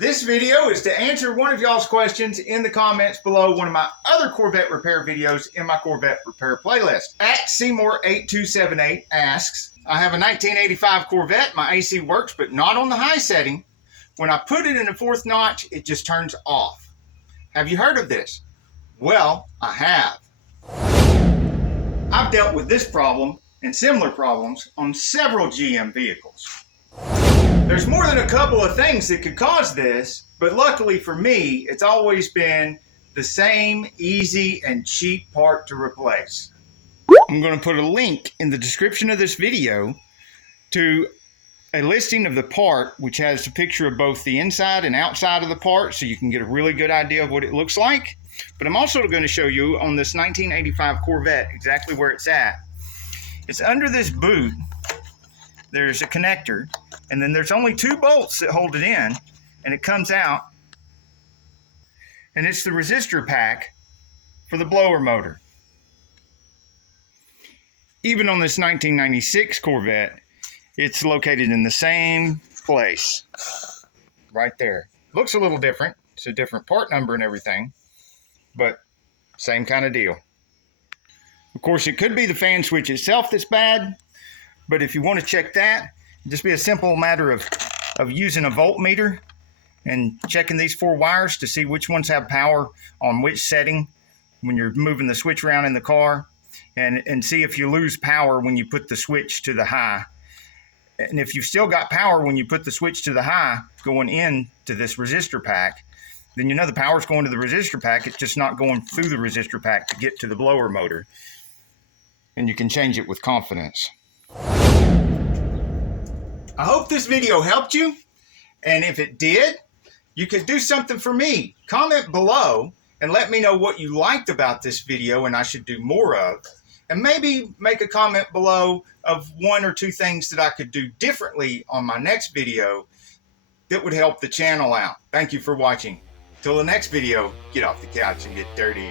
This video is to answer one of y'all's questions in the comments below one of my other Corvette repair videos in my Corvette repair playlist. At Seymour8278 asks, I have a 1985 Corvette. My AC works, but not on the high setting. When I put it in the fourth notch, it just turns off. Have you heard of this? Well, I have. I've dealt with this problem and similar problems on several GM vehicles. There's more than a couple of things that could cause this, but luckily for me, it's always been the same easy and cheap part to replace. I'm going to put a link in the description of this video to a listing of the part, which has a picture of both the inside and outside of the part, so you can get a really good idea of what it looks like. But I'm also going to show you on this 1985 Corvette exactly where it's at. It's under this boot. There's a connector, and then there's only two bolts that hold it in, and it comes out, and it's the resistor pack for the blower motor. Even on this 1996 Corvette, it's located in the same place, right there. Looks a little different. It's a different part number and everything, but same kind of deal. Of course, it could be the fan switch itself that's bad, but if you want to check that, it'd just be a simple matter of using a voltmeter and checking these four wires to see which ones have power on which setting when you're moving the switch around in the car, and see if you lose power when you put the switch to the high. And if you've still got power when you put the switch to the high going into this resistor pack, then you know the power's going to the resistor pack. It's just not going through the resistor pack to get to the blower motor. And you can change it with confidence. I hope this video helped you. And if it did, you could do something for me. Comment below and let me know what you liked about this video and I should do more of. And maybe make a comment below of one or two things that I could do differently on my next video that would help the channel out. Thank you for watching. Till the next video, get off the couch and get dirty.